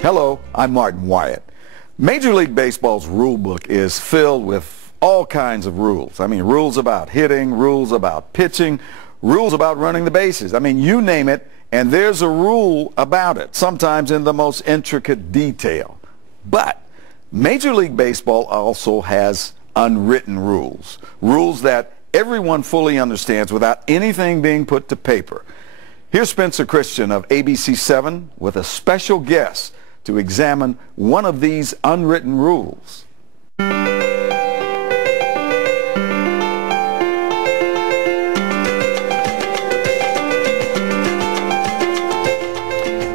Hello, I'm Martin Wyatt. Major League Baseball's rule book is filled with all kinds of rules. I mean, rules about hitting, rules about pitching, rules about running the bases. I mean, you name it, and there's a rule about it, sometimes in the most intricate detail. But Major League Baseball also has unwritten rules, rules that everyone fully understands without anything being put to paper. Here's Spencer Christian of ABC 7 with a special guest to examine one of these unwritten rules.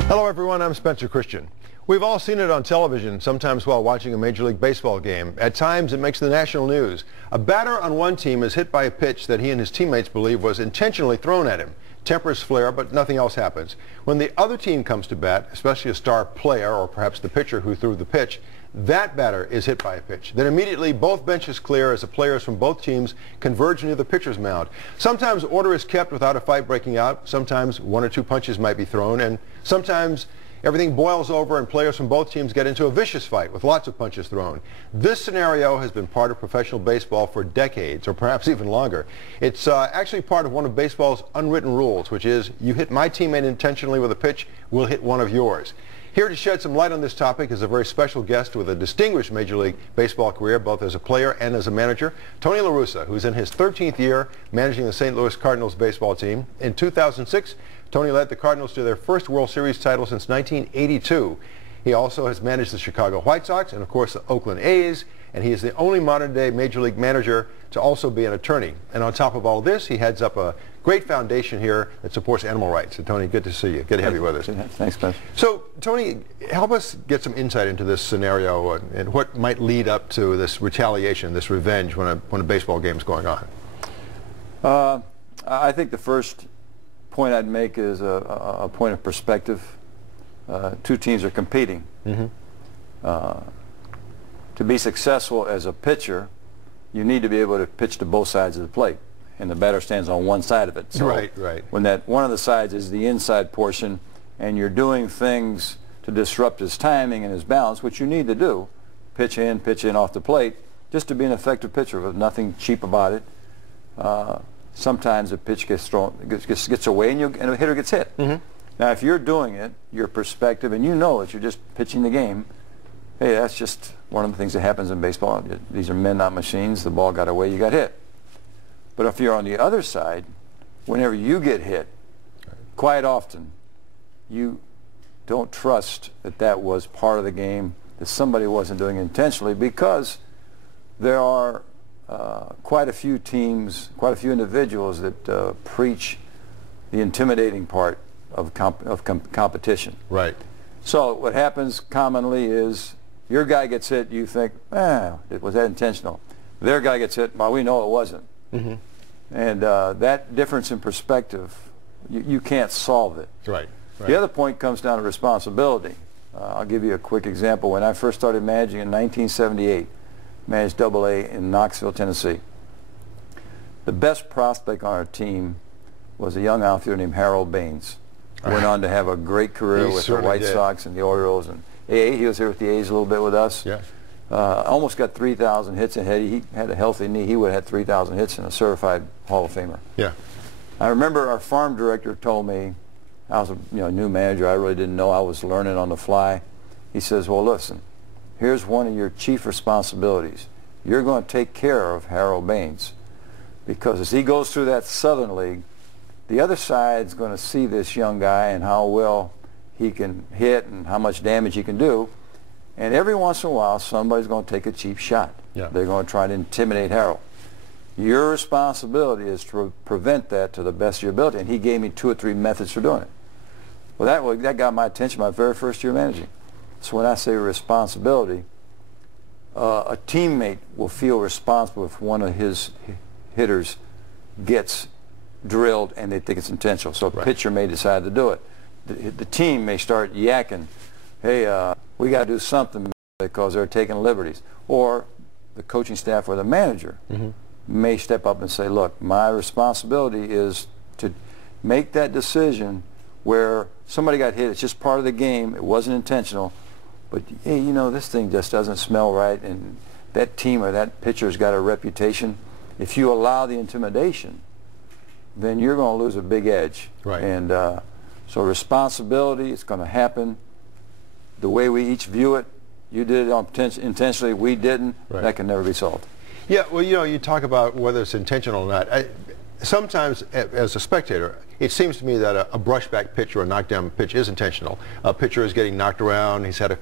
Hello everyone, I'm Spencer Christian. We've all seen it on television, sometimes while watching a Major League Baseball game. At times it makes the national news. A batter on one team is hit by a pitch that he and his teammates believe was intentionally thrown at him. Tempers flare, but nothing else happens. When the other team comes to bat, especially a star player or perhaps the pitcher who threw the pitch, that batter is hit by a pitch. Then immediately both benches clear as the players from both teams converge near the pitcher's mound. Sometimes order is kept without a fight breaking out. Sometimes one or two punches might be thrown, and sometimes everything boils over and players from both teams get into a vicious fight with lots of punches thrown. This scenario has been part of professional baseball for decades, or perhaps even longer. It's actually part of one of baseball's unwritten rules, which is you hit my teammate intentionally with a pitch, we'll hit one of yours. Here to shed some light on this topic is a very special guest with a distinguished Major League Baseball career, both as a player and as a manager, Tony La Russa, who's in his 13th year managing the St. Louis Cardinals baseball team. In 2006, Tony led the Cardinals to their first World Series title since 1982. He also has managed the Chicago White Sox and, of course, the Oakland A's, and he is the only modern-day Major League manager to also be an attorney. And on top of all this, he heads up a great foundation here that supports animal rights. So, Tony, good to see you. Good to have you with us. Thanks, Ben. So, Tony, help us get some insight into this scenario and what might lead up to this retaliation, this revenge when a baseball game is going on. I think the first point I'd make is a point of perspective. Two teams are competing. To be successful as a pitcher, you need to be able to pitch to both sides of the plate, and the batter stands on one side of it. So right. When that one of the sides is the inside portion, and you're doing things to disrupt his timing and his balance, which you need to do, pitch in off the plate, just to be an effective pitcher with nothing cheap about it. Sometimes a pitch gets thrown, gets away, and a hitter gets hit. Now, if you're doing it, your perspective, and you know that you're just pitching the game, hey, that's just one of the things that happens in baseball. These are men, not machines. The ball got away, you got hit. But if you're on the other side, whenever you get hit, quite often, you don't trust that that was part of the game, that somebody wasn't doing it intentionally, because there are quite a few teams, quite a few individuals that preach the intimidating part of competition. Right. So what happens commonly is your guy gets hit, you think, was that intentional? Their guy gets hit, well, we know it wasn't. And that difference in perspective, you can't solve it. Right. The other point comes down to responsibility. I'll give you a quick example. When I first started managing in 1978, managed AA in Knoxville, Tennessee. The best prospect on our team was a young outfielder named Harold Baines. Went on to have a great career with the White Sox and the Orioles. And he was here with the A's a little bit with us. Yeah. Almost got 3,000 hits ahead. He had a healthy knee. He would have had 3,000 hits and a certified Hall of Famer. Yeah. I remember our farm director told me, I was a new manager. I really didn't know. I was learning on the fly. He says, well, listen, here's one of your chief responsibilities. You're going to take care of Harold Baines, because as he goes through that Southern League, the other side's going to see this young guy and how well he can hit and how much damage he can do. And every once in a while, somebody's going to take a cheap shot. Yeah. They're going to try to intimidate Harold. Your responsibility is to prevent that to the best of your ability. And he gave me 2 or 3 methods for doing it. Well, that got my attention my very first year managing. So when I say responsibility, a teammate will feel responsible if one of his hitters gets drilled and they think it's intentional. So a pitcher may decide to do it. The team may start yakking, hey, we got to do something because they're taking liberties. Or the coaching staff or the manager may step up and say, look, my responsibility is to make that decision where somebody got hit. It's just part of the game. It wasn't intentional. but hey, you know, this thing just doesn't smell right, and that team or that pitcher's got a reputation. If you allow the intimidation, then you're going to lose a big edge. Right. And so responsibility, it's going to happen. The way we each view it, you did it intentionally, we didn't. Right. That can never be solved. Yeah, well, you know, you talk about whether it's intentional or not. Sometimes, as a spectator, it seems to me that a brushback pitch or a knockdown pitch is intentional. A pitcher is getting knocked around. He's had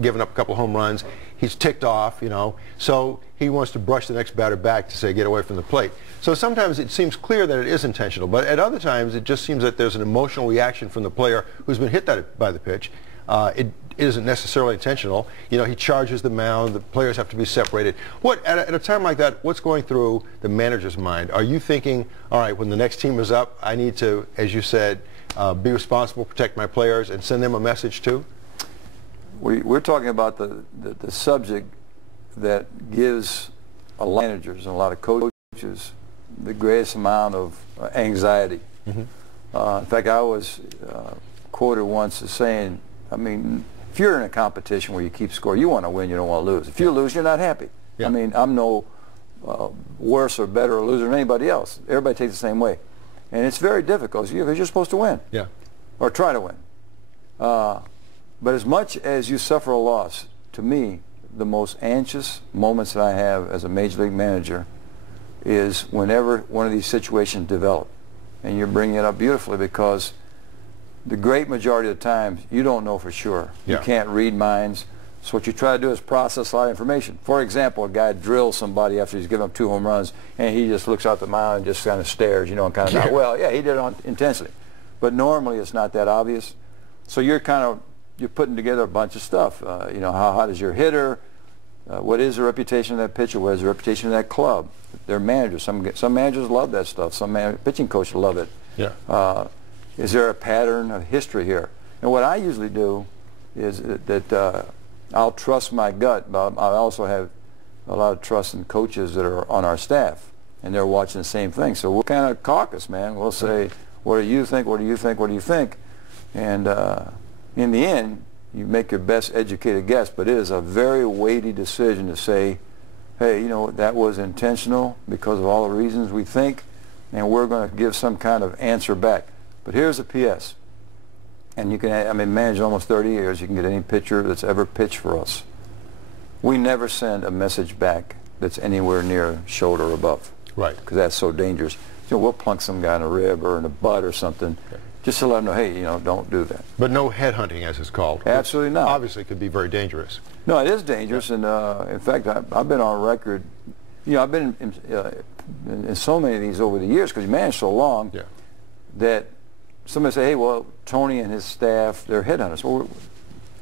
given up a couple home runs. He's ticked off, you know. So he wants to brush the next batter back to say, get away from the plate. So sometimes it seems clear that it is intentional, but at other times it just seems that there's an emotional reaction from the player who's been hit by the pitch. It isn't necessarily intentional. You know, he charges the mound. The players have to be separated. At a time like that, what's going through the manager's mind? Are you thinking, all right, when the next team is up, I need to, as you said, be responsible, protect my players, and send them a message too? We're talking about the subject that gives a lot of managers and a lot of coaches the greatest amount of anxiety. Mm-hmm. In fact, I was quoted once as saying, I mean, if you're in a competition where you keep score, you want to win, you don't want to lose. If you lose, you're not happy. Yeah. I mean, I'm no worse or better a loser than anybody else. Everybody takes the same way. And it's very difficult because you're supposed to win. Yeah. Or try to win. But as much as you suffer a loss, to me, the most anxious moments that I have as a major league manager is whenever one of these situations develop. And you're bringing it up beautifully because the great majority of the times, you don't know for sure. Yeah. You can't read minds. So what you try to do is process a lot of information. For example, a guy drills somebody after he's given up 2 home runs, and he just looks out the mound and just kind of stares, you know, and kind of, not, well, yeah, he did it intentionally. But normally it's not that obvious. So you're putting together a bunch of stuff. You know, how hot is your hitter? What is the reputation of that pitcher? What is the reputation of that club? Their managers. Some managers love that stuff. Some pitching coaches love it. Yeah. Is there a pattern of history here? And what I usually do is that I'll trust my gut, but I also have a lot of trust in coaches that are on our staff, and they're watching the same thing. So we'll kind of caucus, man. We'll say, what do you think? What do you think? What do you think? And in the end, you make your best educated guess, but it is a very weighty decision to say, hey, you know, that was intentional because of all the reasons we think, and we're going to give some kind of answer back. But here's a PS. And you can, I mean, manage almost 30 years, you can get any pitcher that's ever pitched for us. We never send a message back that's anywhere near shoulder or above. Right. Because that's so dangerous. You know, we'll plunk some guy in a rib or in a butt or something, just to let them know, hey, you know, don't do that. But no headhunting, as it's called. Absolutely not. Obviously could be very dangerous. No, it is dangerous, and in fact, I've been on record, you know, I've been in so many of these over the years because you manage so long that somebody say, hey, well, Tony and his staff, they're headhunters. Well,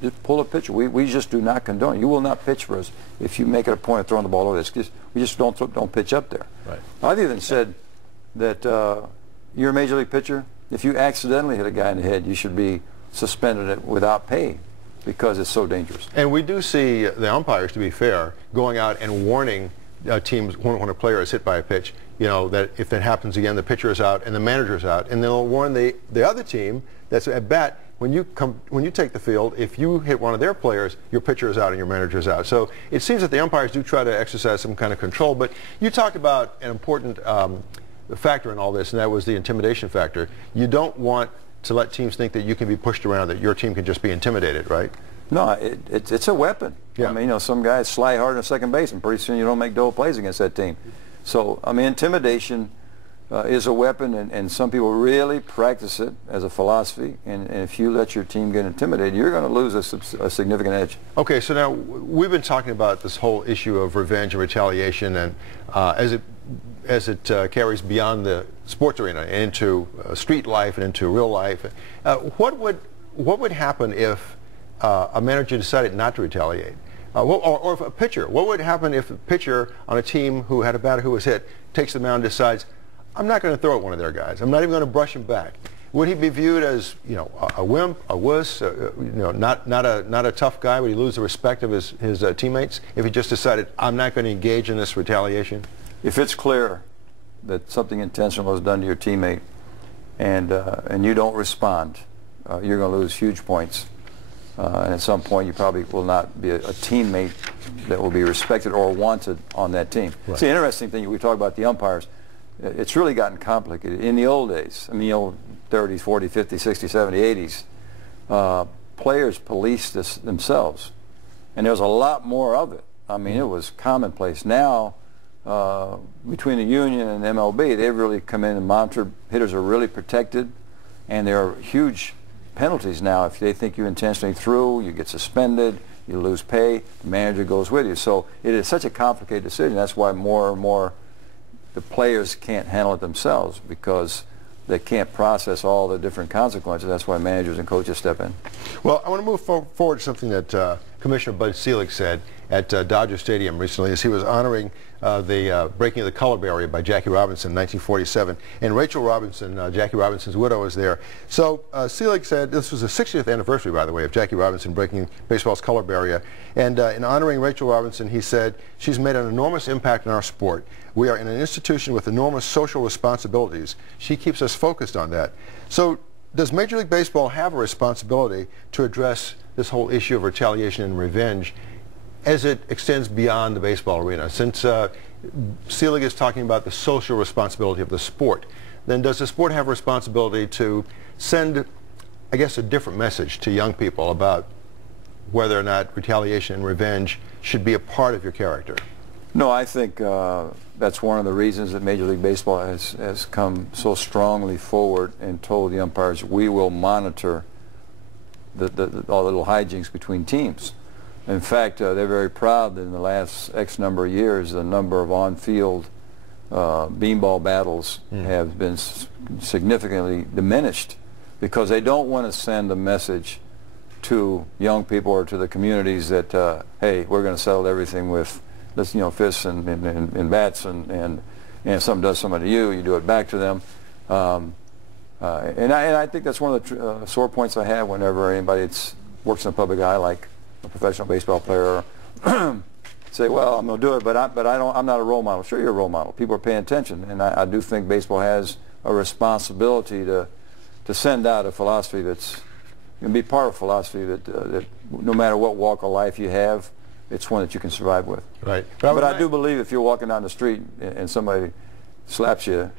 just pull a pitcher. We just do not condone it. You will not pitch for us if you make it a point of throwing the ball over this. We just don't pitch up there. Right. I've even said that you're a major league pitcher. If you accidentally hit a guy in the head, you should be suspended without pay because it's so dangerous. And we do see the umpires, to be fair, going out and warning teams when a player is hit by a pitch, you know, that if that happens again, the pitcher is out and the manager is out, and they'll warn the other team that's at bat, when you take the field, if you hit one of their players, your pitcher is out and your manager is out. So it seems that the umpires do try to exercise some kind of control. But you talked about an important factor in all this, and that was the intimidation factor. You don't want to let teams think that you can be pushed around, that your team can just be intimidated, right? No, it's a weapon. Yeah. I mean, you know, some guys slide hard on second base, and pretty soon you don't make double plays against that team. So, I mean, intimidation is a weapon, and some people really practice it as a philosophy. And if you let your team get intimidated, you're going to lose a significant edge. Okay, so now we've been talking about this whole issue of revenge and retaliation, and as it carries beyond the sports arena and into street life and into real life. What would happen if a manager decided not to retaliate? Or if a pitcher, what would happen if a pitcher on a team who had a batter who was hit takes the mound and decides, I'm not going to throw at one of their guys. I'm not even going to brush him back. Would he be viewed as, you know, a wimp, a wuss, you know, not a tough guy? Would he lose the respect of his teammates if he just decided, I'm not going to engage in this retaliation? If it's clear that something intentional was done to your teammate, and you don't respond, you're going to lose huge points. And at some point, you probably will not be a teammate that will be respected or wanted on that team. Right. See, interesting thing, we talk about the umpires. It's really gotten complicated. In the old days, I mean, the old 30s, 40s, 50s, 60s, 70s, players policed this themselves. And there was a lot more of it. I mean, it was commonplace. Now, between the union and MLB, they've really come in and monitored. Hitters are really protected, and there are huge penalties now. If they think you intentionally threw, you get suspended, you lose pay, the manager goes with you. So it is such a complicated decision. That's why more and more the players can't handle it themselves, because they can't process all the different consequences. That's why managers and coaches step in. Well, I want to move forward to something that Commissioner Bud Selig said at Dodger Stadium recently, as he was honoring the breaking of the color barrier by Jackie Robinson in 1947. And Rachel Robinson, Jackie Robinson's widow, was there. So Selig said, this was the 60th anniversary, by the way, of Jackie Robinson breaking baseball's color barrier. And in honoring Rachel Robinson, he said, she's made an enormous impact in our sport. We are in an institution with enormous social responsibilities. She keeps us focused on that. So does Major League Baseball have a responsibility to address this whole issue of retaliation and revenge as it extends beyond the baseball arena? Since Selig is talking about the social responsibility of the sport, then does the sport have a responsibility to send, I guess, a different message to young people about whether or not retaliation and revenge should be a part of your character? No, I think that's one of the reasons that Major League Baseball has come so strongly forward and told the umpires, we will monitor all the little hijinks between teams. In fact, they're very proud that in the last X number of years, the number of on-field beanball battles have been significantly diminished, because they don't want to send a message to young people or to the communities that, hey, we're going to settle everything with fists and bats, and if something does something to you, you do it back to them. And I think that's one of the sore points I have whenever anybody works in the public eye, like a professional baseball player, say, well, I'm going to do it, but I'm not a role model. Sure, you're a role model. People are paying attention, and I do think baseball has a responsibility to send out a philosophy that's going to be part of a philosophy that no matter what walk of life you have, it's one that you can survive with. Right. But I do believe if you're walking down the street and somebody slaps you,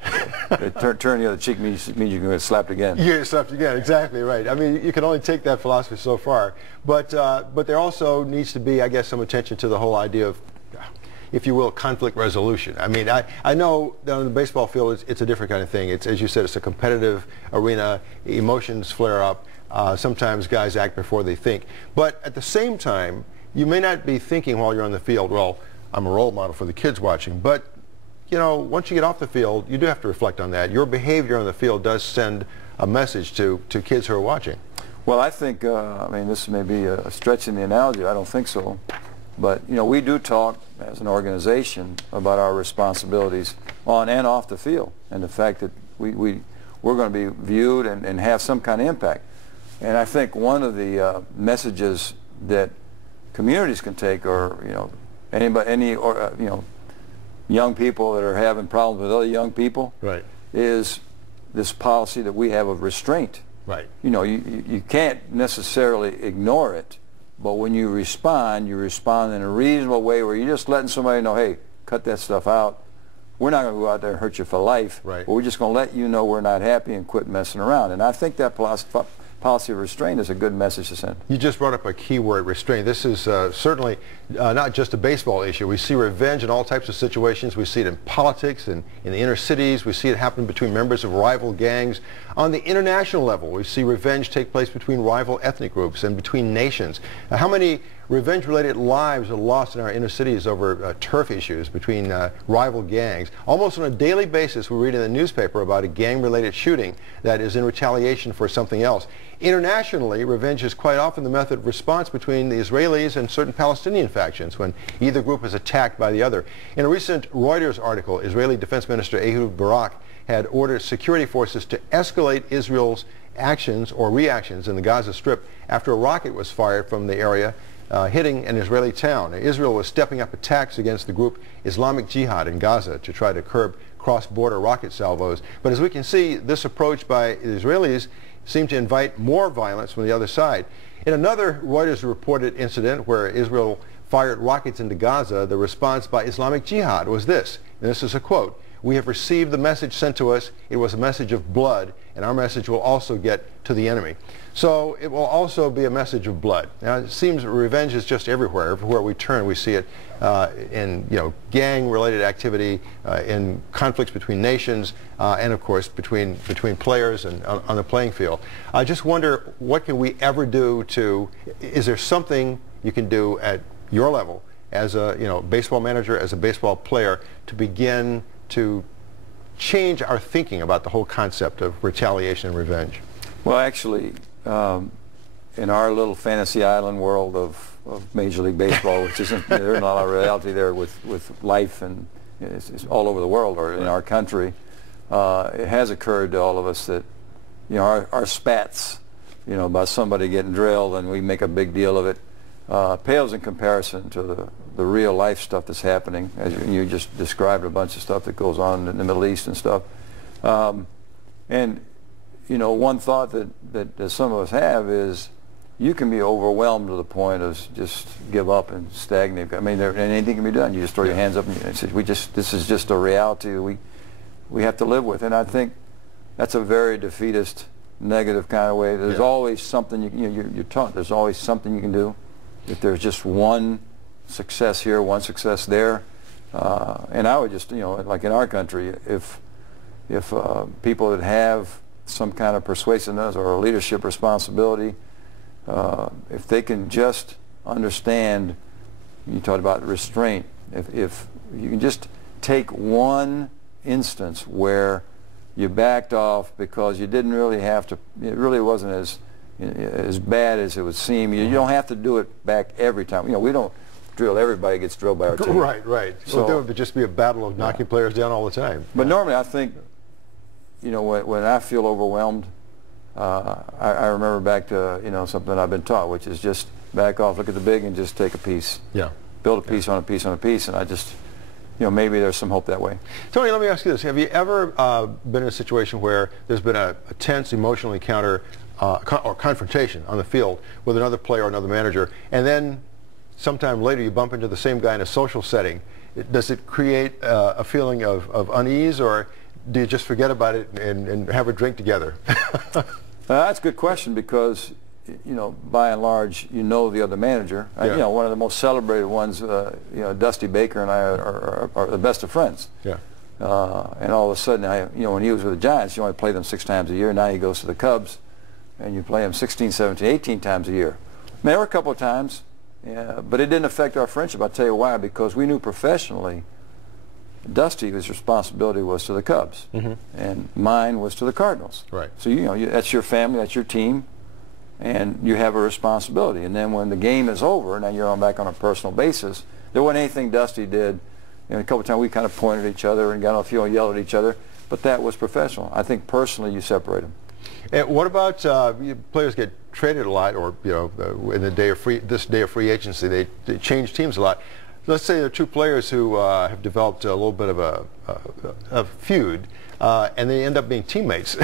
turn the other cheek means you're going to get slapped again. You get slapped again, exactly right. I mean, you can only take that philosophy so far. But there also needs to be, I guess, some attention to the whole idea of, if you will, conflict resolution. I mean, I know down in the baseball field it's a different kind of thing. It's, as you said, it's a competitive arena. Emotions flare up. Sometimes guys act before they think. But at the same time, you may not be thinking while you're on the field, well, I'm a role model for the kids watching. But, you know, once you get off the field, you do have to reflect on that. Your behavior on the field does send a message to kids who are watching. Well, I think, I mean, this may be a stretch in the analogy. I don't think so. But, you know, we do talk as an organization about our responsibilities on and off the field, and the fact that we're going to be viewed and have some kind of impact. And I think one of the messages that communities can take, or young people that are having problems with other young people, right, is this policy that we have of restraint. Right. You know, you can't necessarily ignore it, but when you respond in a reasonable way where you're just letting somebody know, hey, cut that stuff out. We're not going to go out there and hurt you for life. Right. But we're just going to let you know we're not happy and quit messing around. And I think that policy of restraint is a good message to send. You just brought up a key word, restraint. This is certainly not just a baseball issue. We see revenge in all types of situations. We see it in politics and in the inner cities. We see it happen between members of rival gangs. On the international level, we see revenge take place between rival ethnic groups and between nations. How many revenge-related lives are lost in our inner cities over turf issues between rival gangs? Almost on a daily basis, we read in the newspaper about a gang-related shooting that is in retaliation for something else. Internationally, revenge is quite often the method of response between the Israelis and certain Palestinian factions when either group is attacked by the other. In a recent Reuters article, Israeli Defense Minister Ehud Barak had ordered security forces to escalate Israel's actions or reactions in the Gaza Strip after a rocket was fired from the area hitting an Israeli town. Israel was stepping up attacks against the group Islamic Jihad in Gaza to try to curb cross-border rocket salvos. But as we can see, this approach by the Israelis seem to invite more violence from the other side. In another Reuters reported incident where Israel fired rockets into Gaza, the response by Islamic Jihad was this, and this is a quote: "We have received the message sent to us. It was a message of blood, and our message will also get to the enemy." So it will also be a message of blood. Now, it seems revenge is just everywhere. Everywhere we turn, we see it in gang-related activity, in conflicts between nations, and of course between players and on the playing field. I just wonder, what can we ever do to? Is there something you can do at your level as a baseball manager, as a baseball player, to begin to change our thinking about the whole concept of retaliation and revenge? Well, actually, in our little fantasy island world of Major League Baseball, which isn't, there's not a lot of reality there with life, and it's all over the world or in our country, it has occurred to all of us that our spats, about somebody getting drilled, and we make a big deal of it, pales in comparison to the real life stuff that's happening. As you just described, a bunch of stuff that goes on in the Middle East and stuff. And one thought that some of us have is you can be overwhelmed to the point of just give up and stagnate. I mean, anything can be done. You just throw your hands up and say, this is just a reality we have to live with. And I think that's a very defeatist, negative kind of way. There's always something you're taught. There's always something you can do. If there's just one success here, one success there, and I would just, like in our country, if people that have some kind of persuasiveness or a leadership responsibility, if they can just understand, you talked about restraint, if you can just take one instance where you backed off because you didn't really have to, it really wasn't as bad as it would seem. You don't have to do it back every time. We don't drill everybody gets drilled by our team. Right. So there would just be a battle of knocking players down all the time. But normally I think, when I feel overwhelmed, I remember back to something I've been taught, which is just back off, look at the big, and just take a piece. Yeah. Build a piece on a piece on a piece, and I just, maybe there's some hope that way. Tony, let me ask you this: have you ever been in a situation where there's been a tense emotional encounter or confrontation on the field with another player or another manager, and then sometime later you bump into the same guy in a social setting? Does it create a feeling of unease, or do you just forget about it and have a drink together? That's a good question, because by and large, the other manager. Yeah. One of the most celebrated ones, Dusty Baker and I are the best of friends. Yeah. And all of a sudden, when he was with the Giants, you only play them 6 times a year. Now he goes to the Cubs, and you play him 16, 17, 18 times a year. There were a couple of times, but it didn't affect our friendship. I'll tell you why. Because we knew professionally, Dusty, his responsibility was to the Cubs, and mine was to the Cardinals. Right. So that's your family, that's your team, and you have a responsibility. And then when the game is over, now you're back on a personal basis. There wasn't anything Dusty did. A couple of times we kind of pointed at each other and got on the field and yelled at each other, but that was professional. I think personally, you separate them. And what about players get traded a lot, or in the day of free agency, they change teams a lot. Let's say there are 2 players who have developed a little bit of a feud, and they end up being teammates.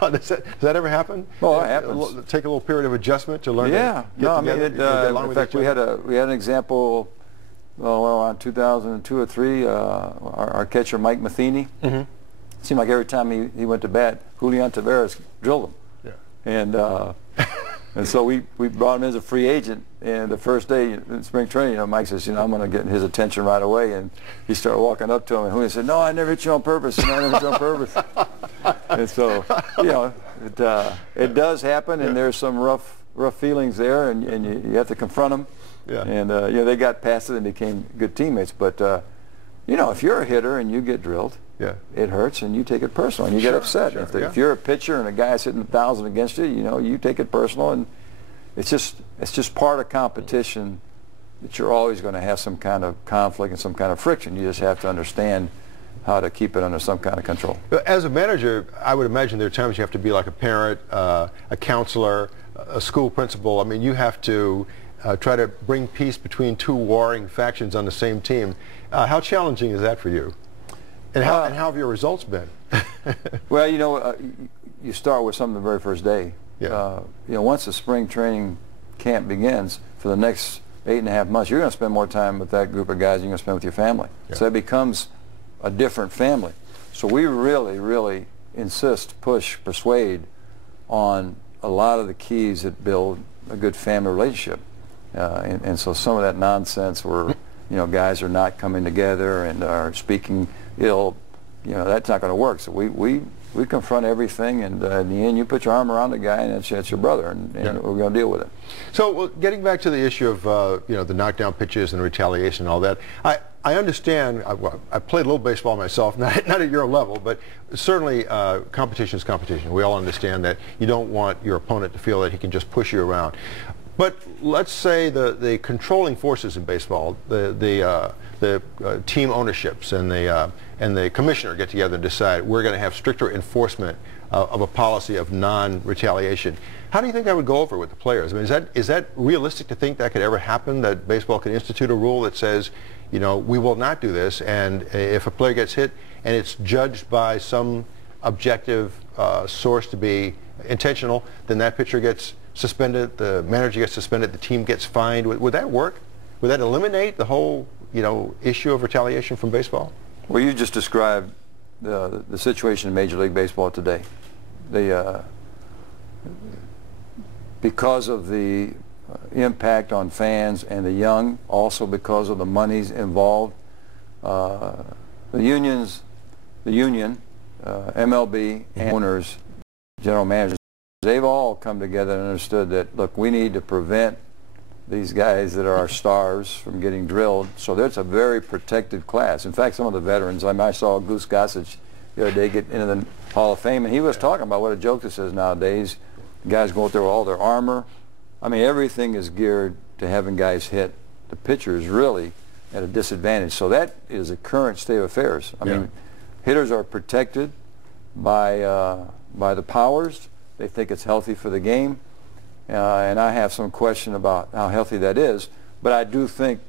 Does that ever happen? Well, it happens. Take a little period of adjustment to learn. Yeah. To get together, in fact, we had an example. Well, around 2002 or 3, our catcher Mike Matheny. It seemed like every time he went to bat, Julian Tavares drilled him. Yeah. And so we brought him as a free agent, and the first day in spring training, Mike says, I'm going to get his attention right away, and he started walking up to him, and Julian said, "No, I never hit you on purpose. I never hit you on purpose." And so, it does happen, and there's some rough feelings there, and you have to confront them. Yeah. And they got past it and became good teammates. But if you're a hitter and you get drilled, it hurts, and you take it personal, and you get upset. If you're a pitcher and a guy's hitting 1,000 against you, you take it personal, and it's just part of competition that you're always going to have some kind of conflict and some kind of friction. You just have to understand how to keep it under some kind of control. As a manager, I would imagine there are times you have to be like a parent, a counselor, a school principal. I mean, you have to try to bring peace between 2 warring factions on the same team. How challenging is that for you? And how have your results been? Well, you start with something the very first day. Yeah. Once the spring training camp begins, for the next 8.5 months, you're going to spend more time with that group of guys than you're going to spend with your family. Yeah. So it becomes a different family. So we really, really insist, push, persuade on a lot of the keys that build a good family relationship. And so some of that nonsense where, guys are not coming together and are speaking ill, that's not going to work. So we confront everything, and in the end, you put your arm around the guy, and that's your brother, and we're going to deal with it. So, well, getting back to the issue of the knockdown pitches and retaliation and all that, I understand. I played a little baseball myself, not at your level, but certainly competition is competition. We all understand that you don't want your opponent to feel that he can just push you around. But let's say the controlling forces in baseball, the team ownerships and the commissioner get together and decide we're going to have stricter enforcement of a policy of non-retaliation. How do you think that would go over with the players? I mean, is that realistic to think that could ever happen, that baseball could institute a rule that says, we will not do this, and if a player gets hit and it's judged by some objective source to be intentional, then that pitcher gets suspended, the manager gets suspended, the team gets fined? Would that work? Would that eliminate the whole, issue of retaliation from baseball? Well, you just described the situation in Major League Baseball today. Because of the impact on fans and the young, also because of the monies involved, the union, MLB, and owners, general managers, they've all come together and understood that, look, we need to prevent these guys that are our stars from getting drilled. So that's a very protected class. In fact, some of the veterans, I saw Goose Gossage the other day get into the Hall of Fame, and he was talking about what a joke this is nowadays. The guys go out there with all their armor. I mean, everything is geared to having guys hit. The pitcher is really at a disadvantage. So that is the current state of affairs. I mean, hitters are protected by the powers. They think it's healthy for the game. And I have some question about how healthy that is. But I do think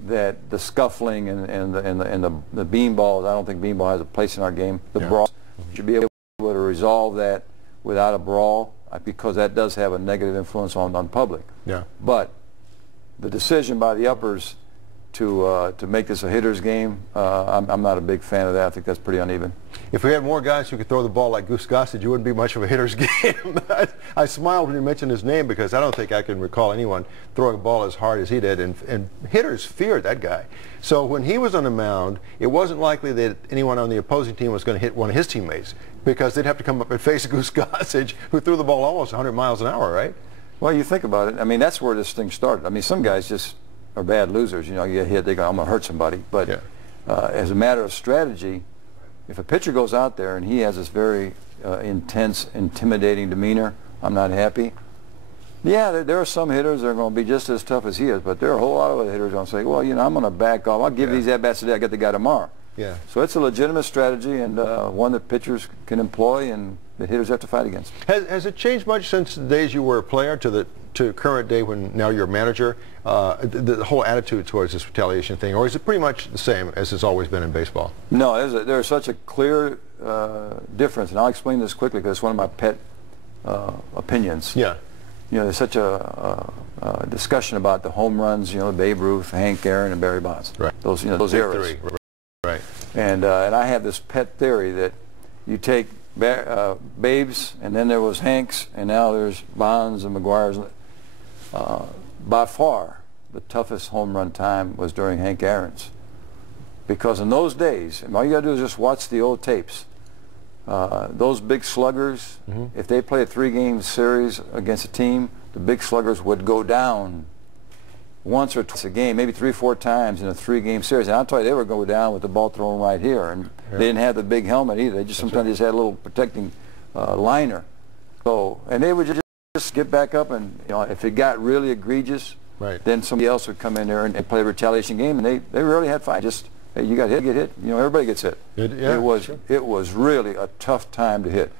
that the scuffling and the beanballs, I don't think beanball has a place in our game. The brawl should be able to resolve that without a brawl, because that does have a negative influence on the public. Yeah. But the decision by the uppers to make this a hitter's game, I'm not a big fan of that. I think that's pretty uneven. If we had more guys who could throw the ball like Goose Gossage, you wouldn't be much of a hitter's game. I smiled when you mentioned his name, because I don't think I can recall anyone throwing a ball as hard as he did, and hitters feared that guy. So when he was on the mound, it wasn't likely that anyone on the opposing team was going to hit one of his teammates, because they'd have to come up and face Goose Gossage, who threw the ball almost 100 miles an hour, right? Well, you think about it. I mean, that's where this thing started. I mean, some guys just are bad losers. You get hit, they go, I'm going to hurt somebody. But as a matter of strategy, if a pitcher goes out there and he has this very intense, intimidating demeanor, I'm not happy. Yeah, there are some hitters that are going to be just as tough as he is, but there are a whole lot of other hitters going to say, well, I'm going to back off. I'll give these at-bats today. I'll get the guy tomorrow. Yeah. So it's a legitimate strategy, and one that pitchers can employ and the hitters have to fight against. Has it changed much since the days you were a player to current day when now you're a manager, the whole attitude towards this retaliation thing, or is it pretty much the same as it's always been in baseball? No, there's such a clear difference, and I'll explain this quickly because it's one of my pet opinions. Yeah. There's such a discussion about the home runs, Babe Ruth, Hank Aaron, and Barry Bonds. Right. Those eras. Three. Right. And I have this pet theory that you take Babe's, and then there was Hank's, and now there's Bonds and McGuire's. By far, the toughest home run time was during Hank Aaron's, because in those days, and all you got to do is just watch the old tapes. Those big sluggers, if they play a 3-game series against a team, the big sluggers would go down once or twice a game, maybe 3 or 4 times in a 3-game series. And I'll tell you, they would go down with the ball thrown right here, and they didn't have the big helmet either. They just sometimes just had a little protecting liner. So, and they would just get back up, and if it got really egregious, then somebody else would come in there and play a retaliation game, and they rarely had fight. Just, hey, you got hit, get hit. Everybody gets hit. It was really a tough time to hit,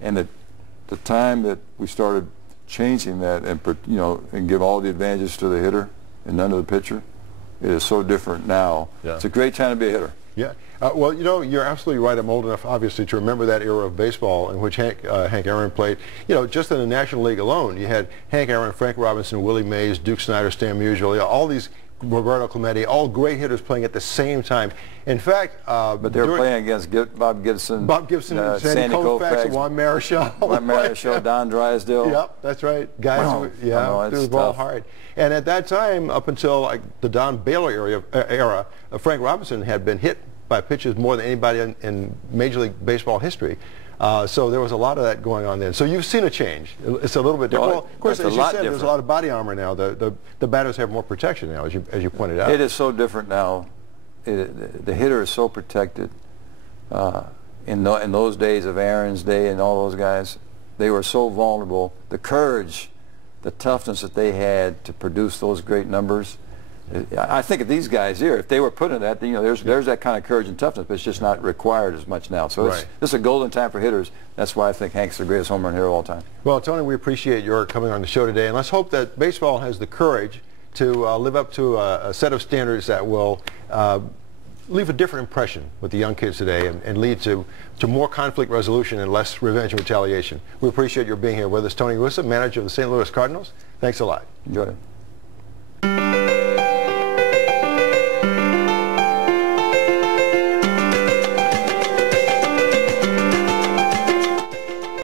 and the time that we started changing that and give all the advantages to the hitter and none to the pitcher, it is so different now. It's a great time to be a hitter. Yeah. Well, you know, you're absolutely right. I'm old enough, obviously, to remember that era of baseball in which Hank Aaron played. You know, just in the National League alone, you had Hank Aaron, Frank Robinson, Willie Mays, Duke Snider, Stan Musial, all these, Roberto Clemente, all great hitters playing at the same time. In fact, but they were playing against Bob Gibson, Sandy Koufax, Juan Marichal, Don Drysdale. Yep, that's right. Guys, wow. It was all hard. And at that time, up until like the Don Baylor era, Frank Robinson had been hit by pitches more than anybody in Major League Baseball history. So there was a lot of that going on then. So you've seen a change. It's a little bit different. Well, of course, as you said, there's a lot of body armor now. The batters have more protection now, as you pointed out. It is so different now. The hitter is so protected. In those days of Aaron's day and all those guys, they were so vulnerable. The courage, the toughness that they had to produce those great numbers. I think of these guys here, if they were put in that, you know, there's that kind of courage and toughness, but it's just not required as much now. So this is a golden time for hitters. That's why I think Hank's the greatest home run hitter of all time. Well, Tony, we appreciate your coming on the show today, and let's hope that baseball has the courage to live up to a set of standards that will leave a different impression with the young kids today and lead to more conflict resolution and less revenge and retaliation. We appreciate your being here with us. Tony Russa, manager of the St. Louis Cardinals. Thanks a lot. Enjoy it.